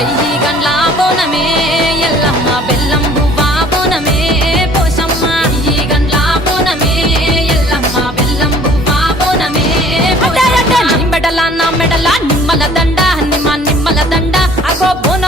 ఎయ్యి గండ్ల బోనమే ఎల్లమ్మ బెల్లం బువ్వా బోనమే పోషమ్మ ఎయ్యి గండ్ల బోనమే ఎల్లమ్మ బెల్లం బువ్వా బోనమే నీ మెడల నా మెడల నిమ్మల దండ నిమ్మల దండ అగో బోన